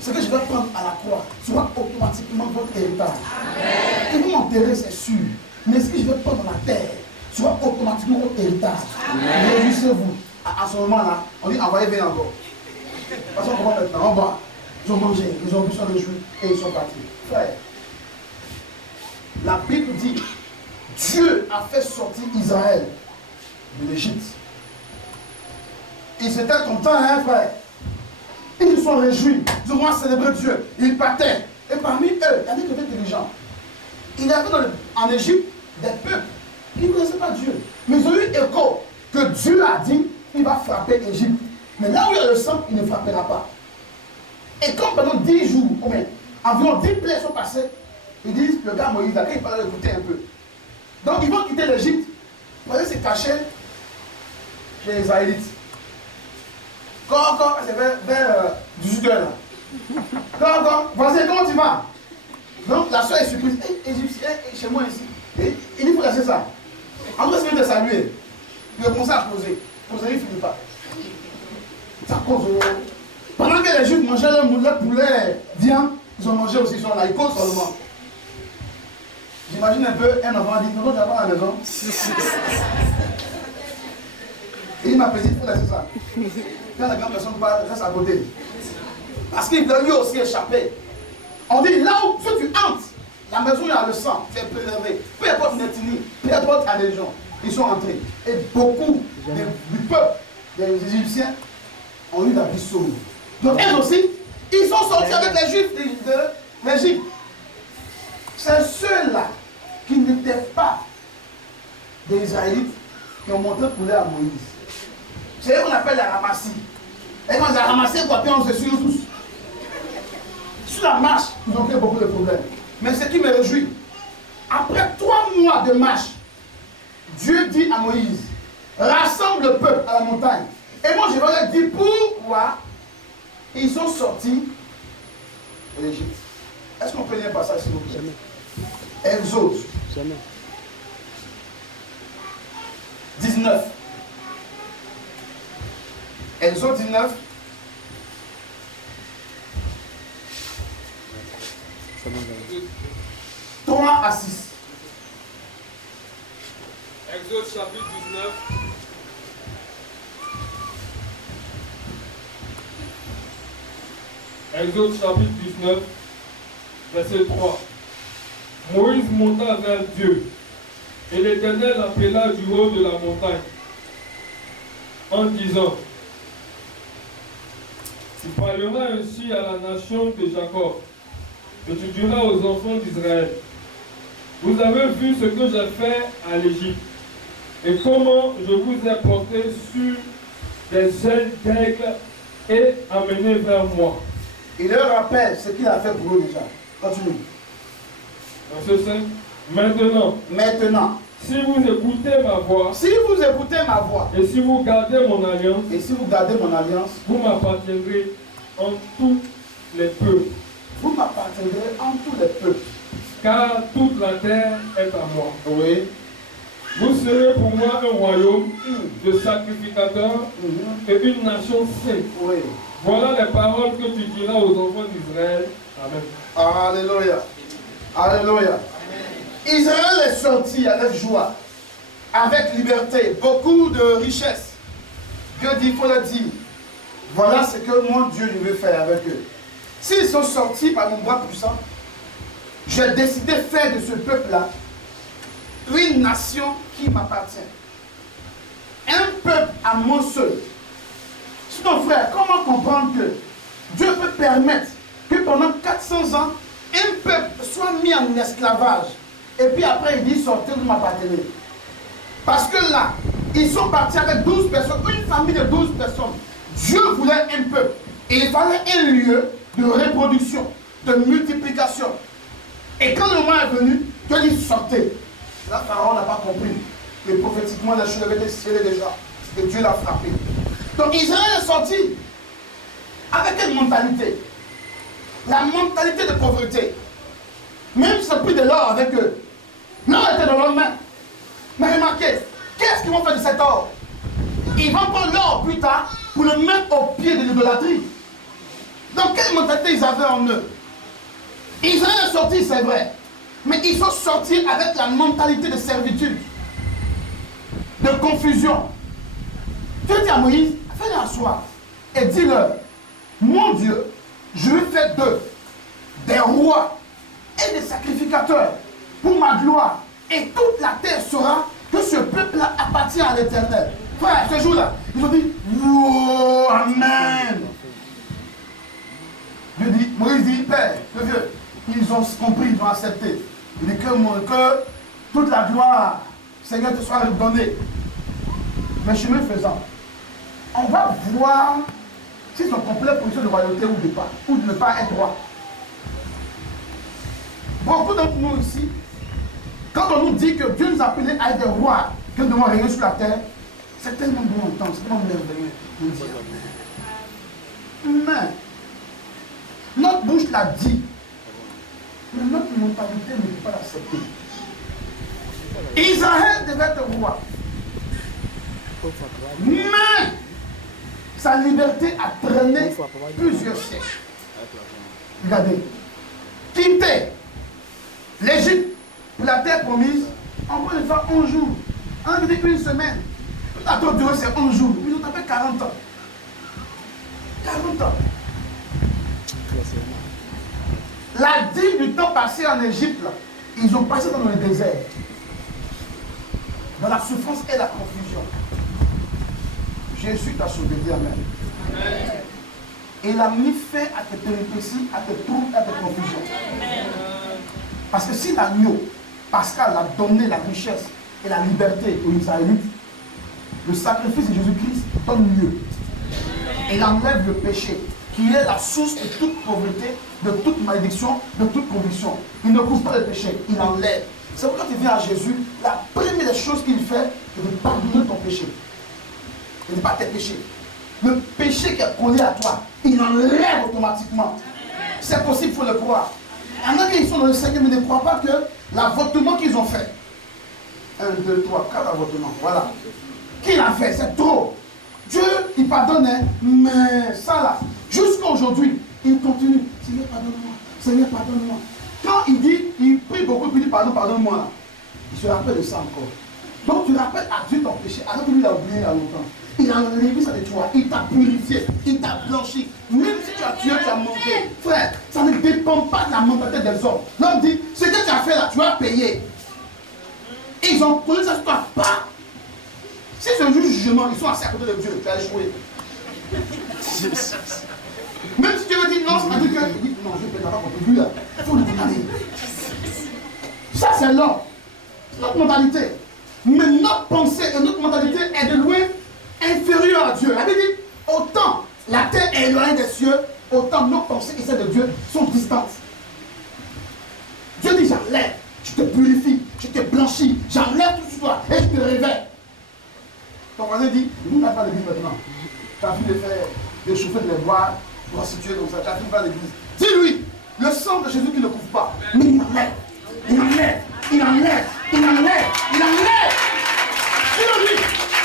Ce que je vais prendre à la croix sera automatiquement votre héritage. Amen. Et vous m'enterrez, c'est sûr. Mais ce que je vais prendre dans la terre sera automatiquement votre héritage. Réjouissez-vous. À ce moment-là, on dit envoyez bien encore. Parce qu'on commence maintenant, on va. Ils ont mangé, ils ont bu sur le jour et ils sont partis. Frère, la Bible dit, Dieu a fait sortir Israël de l'Égypte. Ils étaient contents, hein, frère. Ils se sont réjouis. Ils ont célébré Dieu. Ils partaient. Et parmi eux, il y en a qui étaient intelligents. Il y avait en Égypte des peuples qui ne connaissaient pas Dieu. Mais ils ont eu écho que Dieu a dit qu'il va frapper l'Égypte. Mais là où il y a le sang, il ne frappera pas. Et comme pendant 10 jours, environ 10 plaies sont passées, ils disent, le gars Moïse, là, il fallait l'écouter un peu. Donc ils vont quitter l'Égypte pour aller se cacher chez les Israélites. Quand c'est vers 18h là. Quand, voisin, comment tu vas? Donc la soeur est surprise. Égyptien, chez moi ici. Et il dit, il faut laisser ça. En vrai, c'est venu te saluer. Il a commencé à causer. Causer, il ne finit pas. Ça cause. Pendant que les Juifs mangeaient leur poulet viande, ils ont mangé aussi, ils sont là, ils causent seulement. J'imagine un peu un enfant dit, non, tu n'as pas à la maison. Et il m'a pesé, il faut laisser ça. Quand la grande personne reste à côté. Parce qu'il veut lui aussi échapper. On dit, là où tu entres, la maison il y a le sang, tu es préservé. Peu importe l'ethnie, peu importe ta religion, ils sont entrés. Et beaucoup du peuple, des Égyptiens, ont eu la vie sauve. Donc elles aussi, ils sont sortis avec les Juifs de l'Égypte. C'est ceux-là qui n'étaient pas des Israélites qui ont montré poulet à Moïse. C'est eux qu'on appelle la ramassie. Et quand ils ont ramassé, quoi, puis on se suit tous. Sur la marche, ils ont créé beaucoup de problèmes. Mais ce qui me réjouit, après 3 mois de marche, Dieu dit à Moïse, rassemble le peuple à la montagne. Et moi, je vais leur dire pourquoi ils sont sortis de l'Égypte. Est-ce qu'on peut lire un passage, s'il vous plaît? Jamais. Exode. Jamais. 19. Exode 19. Ça 3 à 6. Exode chapitre 19. Exode chapitre 19, verset 3. Moïse monta vers Dieu, et l'Éternel appela du haut de la montagne, en disant, tu parleras ainsi à la nation de Jacob, et tu diras aux enfants d'Israël, vous avez vu ce que j'ai fait à l'Égypte, et comment je vous ai porté sur des ailes d'aigle et amené vers moi. Il leur rappelle ce qu'il a fait pour eux déjà. Continue. Verset 5. Maintenant, si vous écoutez ma voix, et si vous gardez mon alliance, vous m'appartiendrez en tous les peuples. Car toute la terre est à moi. Oui. Vous serez pour moi un royaume de sacrificateurs et une nation sainte. Oui. Voilà les paroles que tu diras aux enfants d'Israël. Amen. Alléluia. Alléluia. Israël est sorti avec joie, avec liberté, beaucoup de richesses. Dieu dit, il faut le dire. Voilà ce que mon Dieu veut faire avec eux. S'ils sont sortis par mon bras puissant, j'ai décidé de faire de ce peuple-là une nation qui m'appartient. Un peuple à moi seul. Sinon, frère, comment comprendre que Dieu peut permettre que pendant 400 ans, un peuple soit mis en esclavage et puis après il dit sortez, vous m'appartenez. Parce que là, ils sont partis avec 12 personnes, une famille de 12 personnes. Dieu voulait un peuple et il fallait un lieu de reproduction, de multiplication. Et quand le moment est venu, Dieu dit sortez. Là, Pharaon n'a pas compris que prophétiquement les choses avaient été scellées déjà, que Dieu l'a frappé. Donc Israël est sorti avec quelle mentalité? La mentalité de pauvreté. Même si ils ont pris de l'or avec eux, l'or était dans leurs mains. Mais remarquez, qu'est-ce qu'ils vont faire de cet or? Ils vont prendre l'or plus tard pour le mettre au pied de l'idolâtrie. Donc quelle mentalité ils avaient en eux? Israël est sorti, c'est vrai. Mais ils sont sortis avec la mentalité de servitude, de confusion. Dieu dit à Moïse, fais-les asseoir et dis-leur, mon Dieu, je vais faire d'eux des rois et des sacrificateurs pour ma gloire Et toute la terre saura que ce peuple-là appartient à l'Éternel. Frère, ce jour-là, ils ont dit, wow, amen. Dieu dit, Moïse dit, Père, le vieux, ils ont compris, ils ont accepté. Il dit que toute la gloire, Seigneur, te soit donnée. Mais chemin faisant, on va voir s'ils sont complets position de royauté ou de ne pas être roi. Beaucoup d'entre nous ici, quand on nous dit que Dieu nous a appelés à être des rois, que nous devons régner sur la terre, c'est tellement bon entendre, c'est tellement merveilleux. Nous dire mais notre bouche l'a dit, mais notre mentalité ne peut pas l'accepter. Israël devait être roi, mais sa liberté a traîné plusieurs siècles. Regardez, quitter l'Égypte pour la terre promise, on peut le faire 11 jours, une semaine. La tour durée c'est 11 jours, ils ont tapé 40 ans. 40 ans. La dîme du temps passé en Égypte, là, ils ont passé dans le désert, dans la souffrance et la confusion. Jésus t'a sauvé, dis amen. Il a mis fin à tes péripéties, à tes troubles, à tes confusions. Parce que si l'agneau pascal a donné la richesse et la liberté aux Israélites, le sacrifice de Jésus-Christ donne mieux. Il enlève le péché, qui est la source de toute pauvreté, de toute malédiction, de toute conviction. Il ne couvre pas le péché, il enlève. C'est pourquoi quand tu viens à Jésus, la première des choses qu'il fait, c'est de pardonner ton péché. Et de pas tes péchés. Le péché qui est collé à toi, il enlève automatiquement. C'est possible, il faut le croire. Il y en a qui sont dans le Seigneur, mais ne croient pas que l'avortement qu'ils ont fait, 1, 2, 3, 4 avortements, voilà. Qu'il a fait, c'est trop. Dieu, il pardonne, mais ça là, jusqu'à aujourd'hui, il continue. Seigneur, pardonne-moi. Seigneur, pardonne-moi. Quand il dit, il prie beaucoup, puis il dit, pardonne-moi, il se rappelle de ça encore. Donc tu rappelles à Dieu ton péché, alors que lui il a oublié il y a longtemps. Il a enlevé ça de toi, il t'a purifié, il t'a blanchi. Même si tu as tué, tu as mangé. Frère, ça ne dépend pas de la mentalité des hommes. L'homme dit, ce que tu as fait là, tu as payé. Ils ont connu ça sur toi, pas. Si c'est un jugement, ils sont assis à côté de Dieu, tu as échoué. Même si Dieu me dit non, c'est pas dit que. Il dit non, je ne peux pas contre lui là. Il faut le dire. Ça c'est l'homme. C'est notre mentalité. Mais notre pensée et notre mentalité est de loin inférieure à Dieu. La Bible dit, autant la terre est éloignée des cieux, autant nos pensées et celles de Dieu sont distantes. Dieu dit, j'enlève, je te purifie, je te blanchis, j'enlève tout sur toi et je te réveille. Ton voisin dit, nous n'avons pas l'église maintenant. Tu as vu de faire, de chauffer de les boire, prostituer comme ça, tu as vu pas l'église. Dis-lui, le sang de Jésus qui ne couvre pas, mais il enlève, il enlève, il enlève, il enlève, il enlève. Dis-le-lui,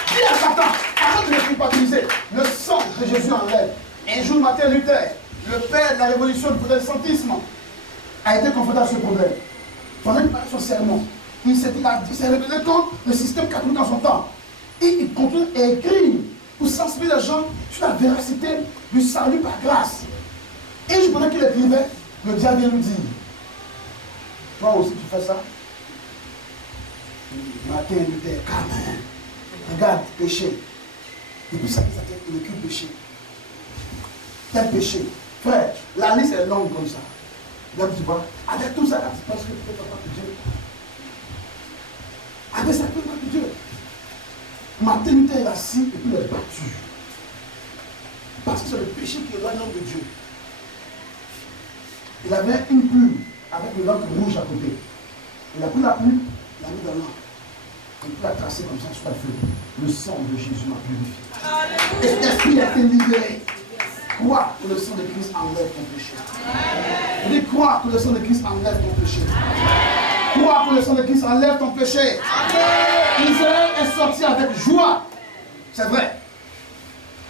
dis à Satan, arrête de le culpabiliser. Le sang de Jésus enlève. Un jour, Martin Luther, le père de la révolution du protestantisme, a été confronté à ce problème. Pendant qu'il parlait son sermon, il s'est révélé contre le système catholique en son temps. Et il continue à écrire pour sensibiliser les gens sur la véracité du salut par grâce. Et je pendant qu'il écrivait, le diable vient lui dire, toi aussi tu fais ça? Martin Luther, quand même. Regarde, péché. Et puis ça, il écrit péché. Tel péché. Frère, la liste est longue comme ça. Donc tu vois, avec tout ça, là, c'est parce que tu ne peux pas de Dieu. Avec ça, tu ne peux pas de Dieu. Martin Luther est assis et puis il est battu. Parce que c'est le péché qui éloigne l'homme de Dieu. Il avait une plume avec le lac rouge à côté. Il a pris la plume, il l'a mis dans l'encre. Et puis il a tracé comme ça sur la feuille. Le sang de Jésus m'a purifié. Et l'esprit a été libéré. Crois que le sang de Christ enlève ton péché. Je dis crois que le sang de Christ enlève ton péché. Crois que le sang de Christ enlève ton péché. Israël est sorti avec joie. C'est vrai.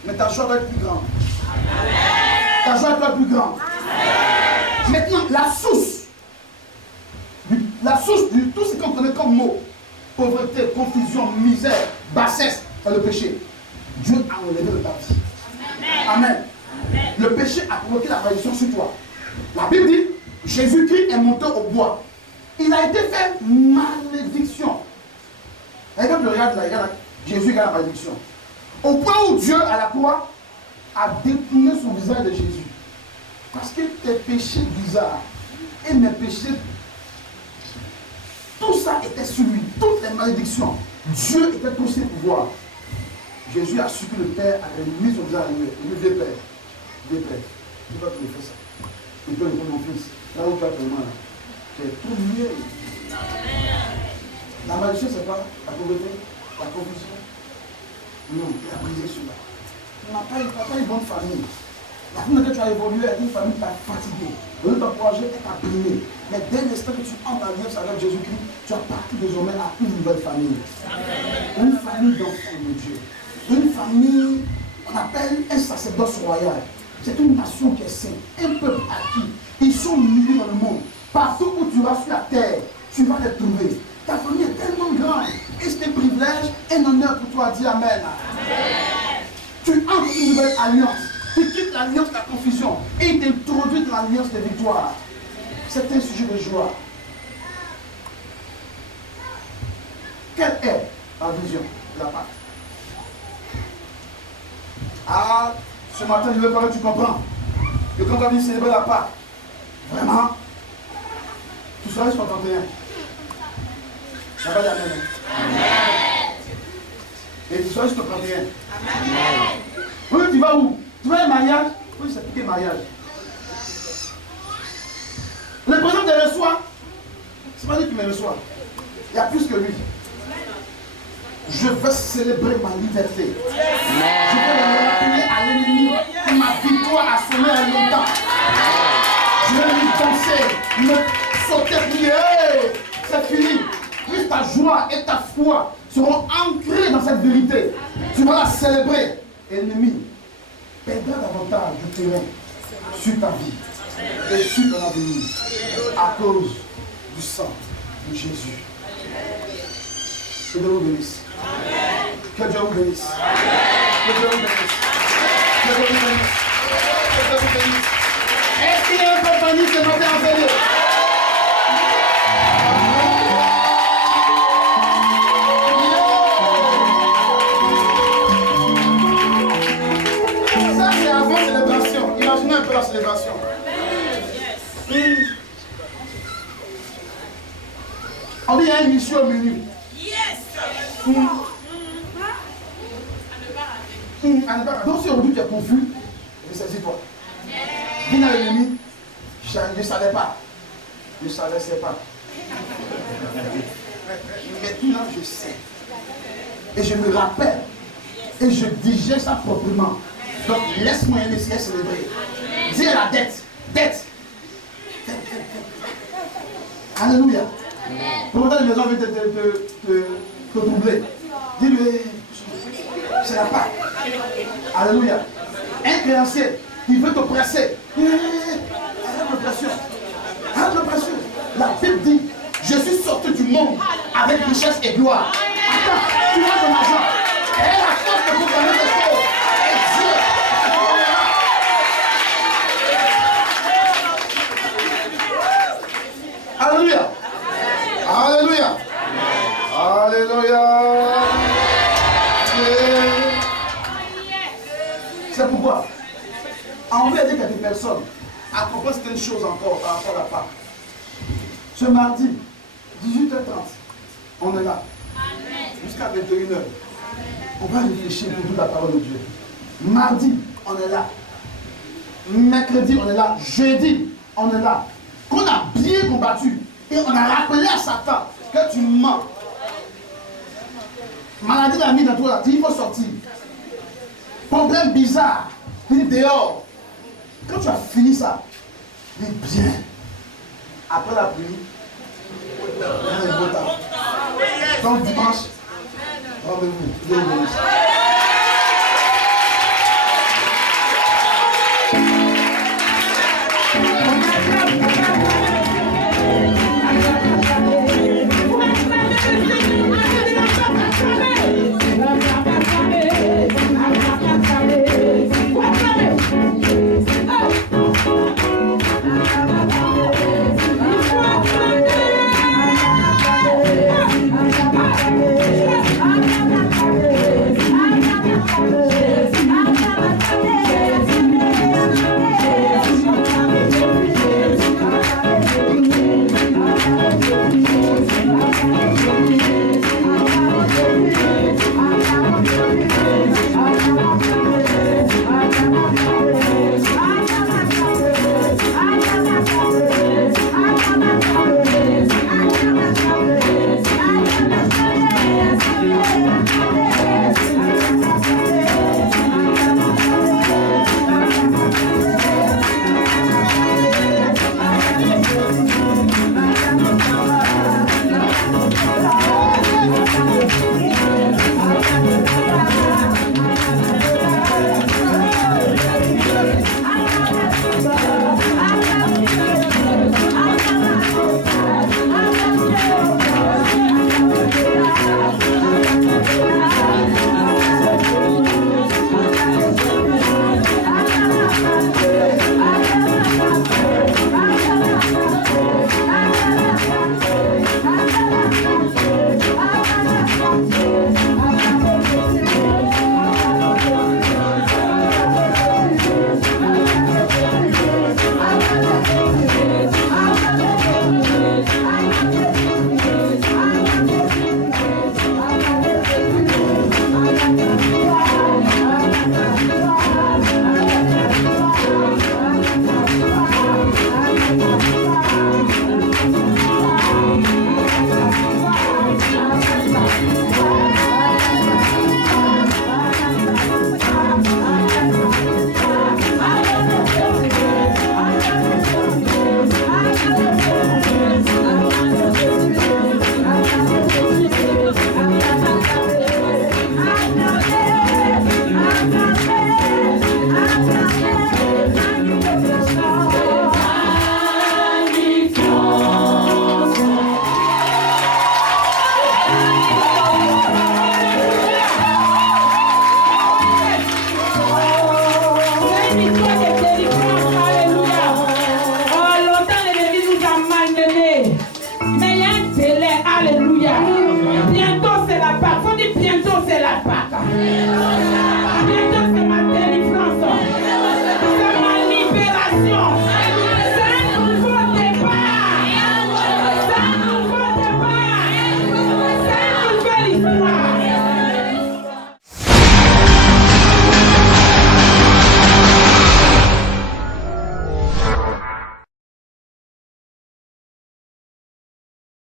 Mais ta joie doit être plus grande. Ta joie doit être plus grande. Maintenant, la source de tout ce qu'on connaît comme mot, pauvreté, confusion, misère, bassesse, c'est le péché. Dieu a enlevé de ta vie. Amen. Le péché a provoqué la malédiction sur toi. La Bible dit, Jésus-Christ est monté au bois. Il a été fait malédiction. Et quand tu regardes là, Jésus regarde la malédiction. Au point où Dieu, à la croix, a détourné son visage de Jésus. Parce que tes péchés bizarres et mes péchés, tout ça était sur lui. Toutes les malédictions. Dieu était tous ses pouvoirs. Jésus a su que le Père avait mis son visage à lui. Il lui dit, Père, pourquoi tu me fais ça? Et toi, mon fils, là où tu as vraiment là, tu es tout mieux. La malédiction, c'est pas la pauvreté, la confusion. Non, il a brisé cela. Tu n'as pas une bonne famille. La famille dans laquelle tu as évolué est une famille qui t'a fatigué. Au lieu de t'encourager, elle t'a brimé. Mais dès l'instant que tu entres en alliance avec Jésus-Christ, tu as parti désormais à une nouvelle famille. Une famille d'enfants de Dieu. Une famille qu'on appelle un sacerdoce royal. C'est une nation qui est sainte, un peuple acquis. Ils sont milliers dans le monde. Partout où tu vas sur la terre, tu vas les trouver. Ta famille est tellement grande. Et c'est un privilège, un honneur pour toi. Dis Amen. Tu entres dans une nouvelle alliance. Tu quittes l'alliance de la confusion et il t'introduit dans l'alliance de victoire. C'est un sujet de joie. Quelle est la vision de la Pâque? Ah, ce matin, je veux parler, tu comprends. Que quand on vient célébrer la Pâque, vraiment, tu seras sur 31. Ça va l'amener. Amen. Et tu seras jusqu'au 31. Amen. Oui, tu vas où? Tu vas à un mariage? Oui, c'est piqué mariage. Le président te reçoit. C'est pas lui qui me reçoit. Il y a plus que lui. Je veux célébrer ma liberté. Amen. Je veux le rappeler à l'ennemi que ma victoire a sonné à longtemps. Je veux lui danser, me sauter, crier. C'est fini. Puis ta joie et ta foi seront ancrées dans cette vérité. Tu vas la célébrer. Ennemi, perdra davantage du terrain sur ta vie et sur ton avenir à cause du sang de Jésus. Que Dieu vous bénisse. Que Dieu vous bénisse. Que Dieu vous bénisse. Que Dieu vous bénisse. Que Dieu vous bénisse. Est-ce qu'il y a un compagnie qui m'a fait enseigner? Imaginez un peu la célébration. On dit il y a une mission au menu. Donc si aujourd'hui tu es confus, ressaisis-toi. Dis à l'ennemi, je ne savais pas. Je ne savais pas. Maintenant je sais. Et je me rappelle. Et je digère ça proprement. Donc laisse-moi un essai célébrer. Dis à la dette. Dette. Alléluia. Pourtant les maisons veulent te troubler. Dis-lui, c'est la Pâque. Alléluia. Un créancier, il veut te presser. Arrête l'oppression. Arrête l'oppression. La Bible dit, je suis sorti du monde avec richesse et gloire. Attends, tu as ton argent. Et la force de proclamer des choses. Et Dieu. Alléluia. Alléluia. Alléluia. C'est pourquoi on veut aider quelques personnes à comprendre certaines choses encore par rapport à la Pâque. Ce mardi, 18h30, on est là. Jusqu'à 21h. On va réfléchir pour toute la parole de Dieu. Mardi, on est là. Mercredi, on est là. Jeudi, on est là. Qu'on a bien combattu. Et on a rappelé à Satan que tu mens. Maladie l'a mis dans toi, il faut sortir. Problème bizarre, il est dehors. Quand tu as fini ça, il est bien. Après la pluie, il y a un beau temps. Donc dimanche, rendez-vous. Dieu vous bénisse. Amen.